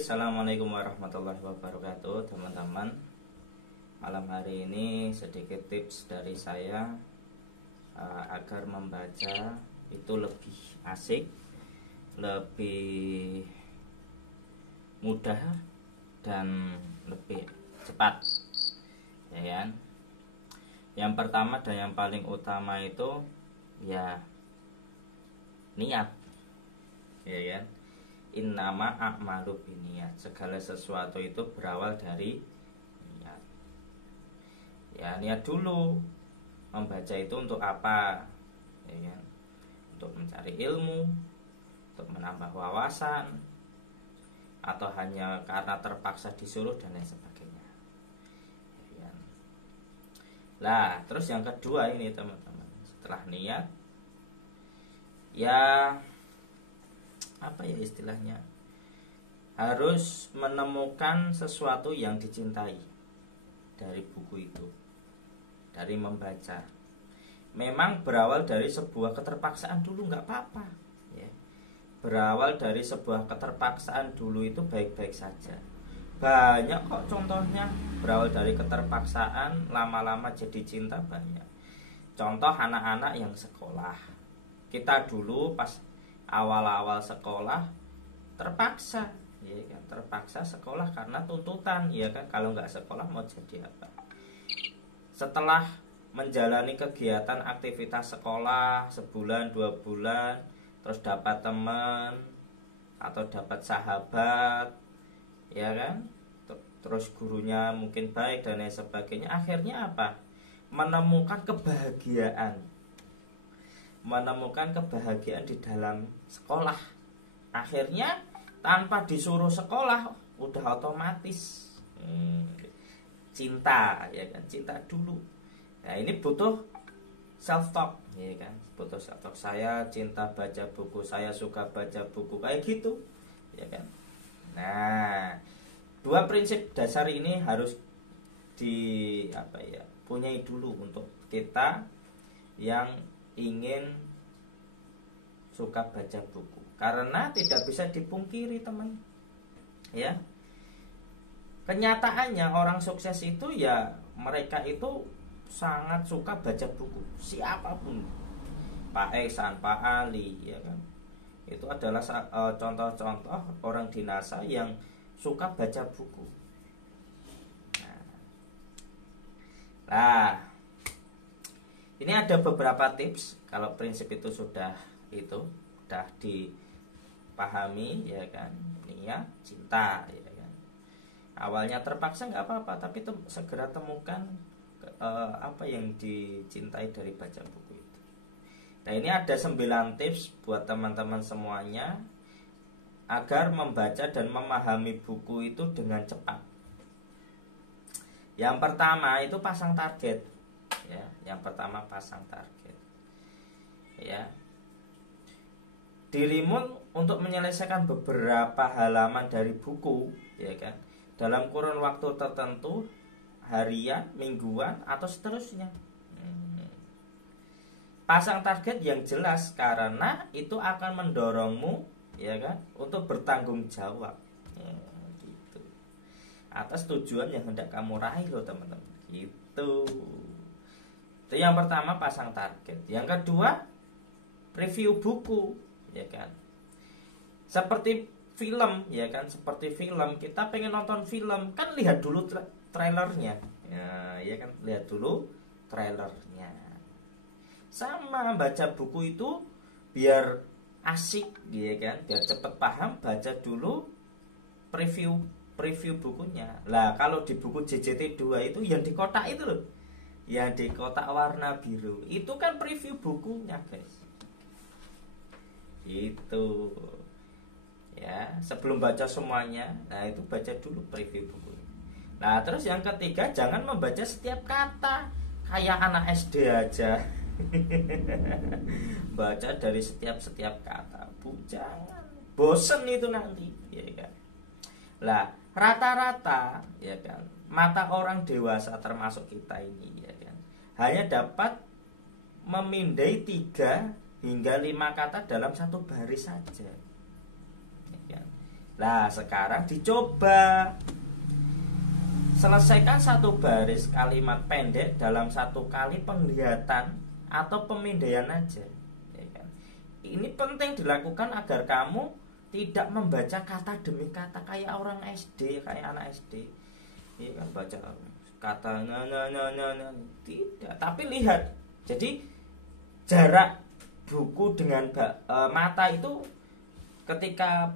Assalamualaikum warahmatullahi wabarakatuh teman-teman. Malam hari ini sedikit tips dari saya agar membaca itu lebih asik, lebih mudah dan lebih cepat, ya kan? Yang pertama dan yang paling utama itu ya niat, ya kan? Innama a'malu binniyat. Segala sesuatu itu berawal dari niat. Ya, niat dulu. Membaca itu untuk apa? Ya kan? Untuk mencari ilmu, untuk menambah wawasan, atau hanya karena terpaksa disuruh dan lain sebagainya. Ya kan? Lah, terus yang kedua ini teman-teman, setelah niat, ya apa ya istilahnya, harus menemukan sesuatu yang dicintai dari buku itu, dari membaca. Memang berawal dari sebuah keterpaksaan dulu nggak apa-apa ya. Berawal dari sebuah keterpaksaan dulu itu baik-baik saja. Banyak kok contohnya berawal dari keterpaksaan lama-lama jadi cinta, banyak. Contoh anak-anak yang sekolah. Kita dulu pas awal-awal sekolah terpaksa, ya kan, terpaksa sekolah karena tuntutan, ya kan, kalau nggak sekolah mau jadi apa. Setelah menjalani kegiatan aktivitas sekolah sebulan 2 bulan, terus dapat teman atau dapat sahabat, ya kan, terus gurunya mungkin baik dan lain sebagainya, akhirnya apa? Menemukan kebahagiaan di dalam sekolah. Akhirnya tanpa disuruh sekolah udah otomatis cinta, ya kan, cinta dulu. Nah, ini butuh self talk, ya kan, butuh self talk. Saya cinta baca buku, saya suka baca buku, kayak gitu, ya kan. Nah, dua prinsip dasar ini harus punyai dulu untuk kita yang ingin suka baca buku, karena tidak bisa dipungkiri teman, ya, kenyataannya orang sukses itu ya mereka itu sangat suka baca buku, siapapun, Pak Ehsan, Pak Ali, ya kan, itu adalah contoh-contoh orang di NASA yang suka baca buku. Nah, ini ada beberapa tips. Kalau prinsip itu sudah dipahami, ya kan, niat, cinta, ya kan. Awalnya terpaksa nggak apa-apa, tapi segera temukan apa yang dicintai dari baca buku itu. Nah, ini ada 9 tips buat teman-teman semuanya agar membaca dan memahami buku itu dengan cepat. Yang pertama itu pasang target. Ya, yang pertama pasang target. Ya. Dirimu untuk menyelesaikan beberapa halaman dari buku, ya kan, dalam kurun waktu tertentu, harian, mingguan, atau seterusnya. Pasang target yang jelas karena itu akan mendorongmu, ya kan, untuk bertanggung jawab. Gitu. Atas tujuan yang hendak kamu raih loh teman-teman. Gitu. Itu yang pertama, pasang target. Yang kedua, review buku, ya kan. Seperti film, ya kan, seperti film. Kita pengen nonton film, kan lihat dulu trailernya. Ya kan, lihat dulu trailernya. Sama baca buku itu biar asik, ya kan, biar cepet paham, baca dulu preview bukunya. Lah, kalau di buku JJT 2 itu yang di kotak itu loh, yang di kotak warna biru itu kan preview bukunya, guys. Itu ya, sebelum baca semuanya, nah itu baca dulu preview bukunya. Nah, terus yang ketiga, jangan membaca setiap kata kayak anak SD aja. Baca dari setiap kata, jangan, bosen itu nanti, ya kan. Lah, rata-rata, ya kan, mata orang dewasa termasuk kita ini, ya kan, hanya dapat memindai 3 hingga 5 kata dalam satu baris saja, ya kan. Nah, sekarang dicoba. Selesaikan satu baris kalimat pendek dalam satu kali penglihatan atau pemindaian aja, ya kan? Ini penting dilakukan agar kamu tidak membaca kata demi kata kayak orang SD, kayak anak SD, ya kan, baca kata tidak, tapi lihat. Jadi jarak buku dengan mata itu ketika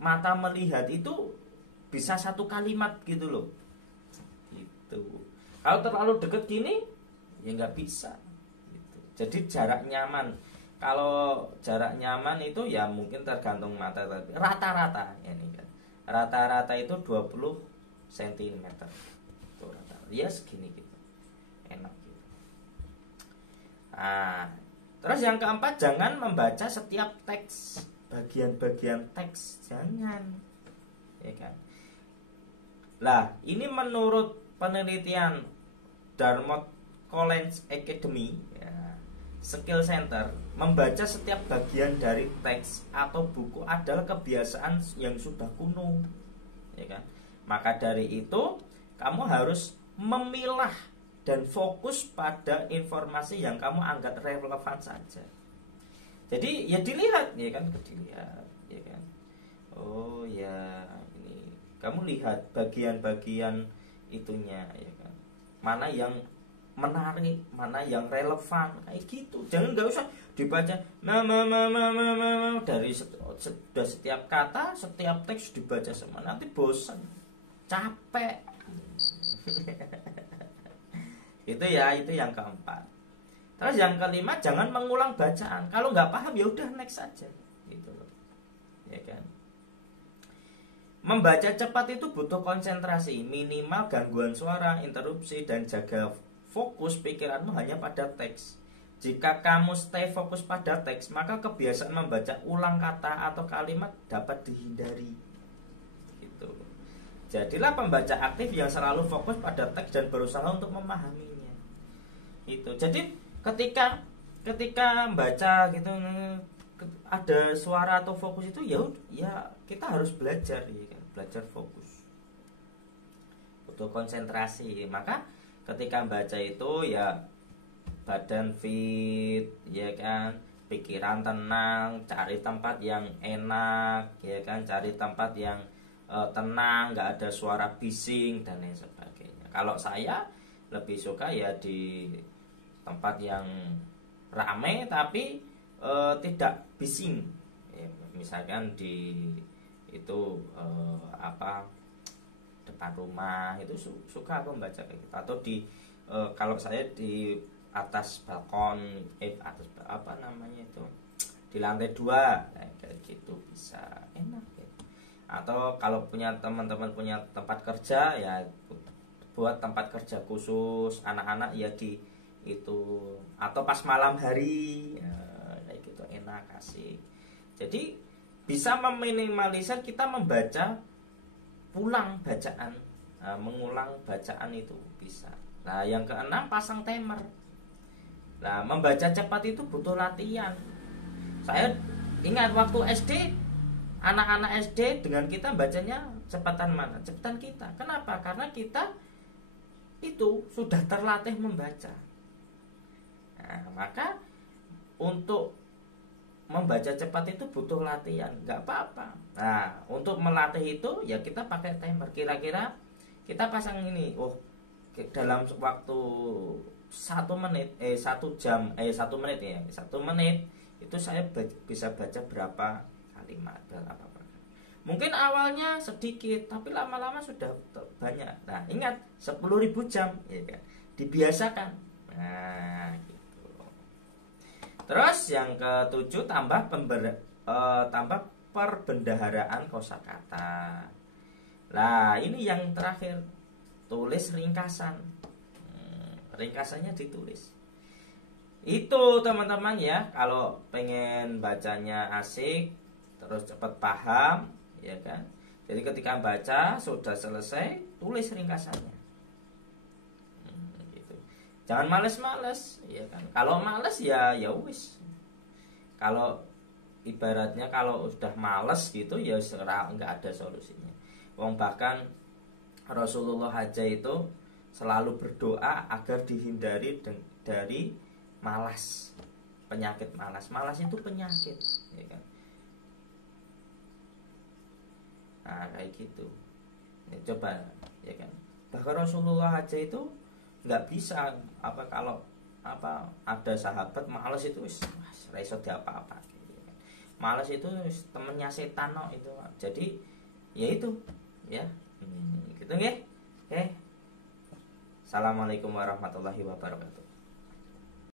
mata melihat itu bisa satu kalimat gitu loh. Gitu. Kalau terlalu deket gini ya nggak bisa. Gitu. Jadi jarak nyaman. Kalau jarak nyaman itu ya mungkin tergantung mata, tapi rata-rata ini kan. Rata-rata itu 20 cm. Itu rata. Ya segini gitu. Enak gitu. Nah, terus yang keempat, jangan membaca setiap teks, bagian-bagian teks, jangan. Ya kan? Lah, ini menurut penelitian Dartmouth College Academy, ya, Skill Center, membaca setiap bagian dari teks atau buku adalah kebiasaan yang sudah kuno, ya kan? Maka dari itu, kamu harus memilah dan fokus pada informasi yang kamu anggap relevan saja. Jadi ya dilihat, ya kan, dilihat, ya kan. Oh ya, kamu lihat bagian-bagian itunya, ya kan, mana yang menarik, mana yang relevan, kayak gitu. Jangan, nggak usah dibaca dari sudah setiap kata, setiap teks dibaca semua, nanti bosan, capek. Itu ya, itu yang keempat. Terus yang kelima, jangan mengulang bacaan. Kalau nggak paham ya udah next saja, gitu loh, ya kan. Membaca cepat itu butuh konsentrasi, minimal gangguan suara, interupsi, dan jaga fokus pikiranmu hanya pada teks. Jika kamu stay fokus pada teks, maka kebiasaan membaca ulang kata atau kalimat dapat dihindari. Gitu. Jadilah pembaca aktif yang selalu fokus pada teks dan berusaha untuk memahaminya. Itu. Jadi ketika membaca gitu, ada suara atau fokus itu ya kita harus belajar, ya kan? Belajar fokus, butuh konsentrasi. Maka ketika baca itu ya badan fit, ya kan, pikiran tenang, cari tempat yang enak, ya kan, cari tempat yang tenang, nggak ada suara bising dan lain sebagainya. Kalau saya lebih suka ya di tempat yang rame tapi tidak bising, ya, misalkan di itu depan rumah itu suka aku membaca kayak gitu, atau di kalau saya di atas balkon, apa namanya itu, di lantai 2 kayak gitu bisa enak ya. Atau kalau punya teman-teman punya tempat kerja ya buat tempat kerja khusus anak-anak ya di itu, atau pas malam hari ya, gitu enak, asik. Jadi bisa meminimalisir kita membaca pulang bacaan, mengulang bacaan itu bisa. Nah, yang keenam, pasang timer. Nah, membaca cepat itu butuh latihan. Saya ingat waktu SD, anak-anak SD dengan kita bacanya cepatan mana? Cepatan kita. Kenapa? Karena kita itu sudah terlatih membaca. Nah, maka untuk membaca cepat itu butuh latihan, nggak apa-apa. Nah, untuk melatih itu ya kita pakai timer. Kira-kira kita pasang ini, dalam waktu 1 menit, 1 menit ya, 1 menit itu saya bisa baca berapa kalimat, berapa. Mungkin awalnya sedikit, tapi lama-lama sudah banyak. Nah, ingat 10.000 jam, ya kan? Dibiasakan. Nah, terus yang ke-7, tambah perbendaharaan kosakata. Nah, ini yang terakhir, tulis ringkasan. Ringkasannya ditulis. Itu teman-teman ya, kalau pengen bacanya asik, terus cepat paham, ya kan. Jadi ketika baca sudah selesai, tulis ringkasannya. Jangan males-males, ya kan. Kalau males ya wis. Kalau ibaratnya kalau sudah males gitu ya nggak ada solusinya. Wong bahkan Rasulullah aja itu selalu berdoa agar dihindari dari malas, penyakit malas. Malas itu penyakit, ya kan? Nah kayak gitu. Ya, coba, ya kan? Bahkan Rasulullah aja itu nggak bisa kalau ada sahabat malas itu wis iso diapa-apa. Malas itu temennya setan no, itu. Jadi ya itu ya. Gitu nggih. Oke. Assalamualaikum warahmatullahi wabarakatuh.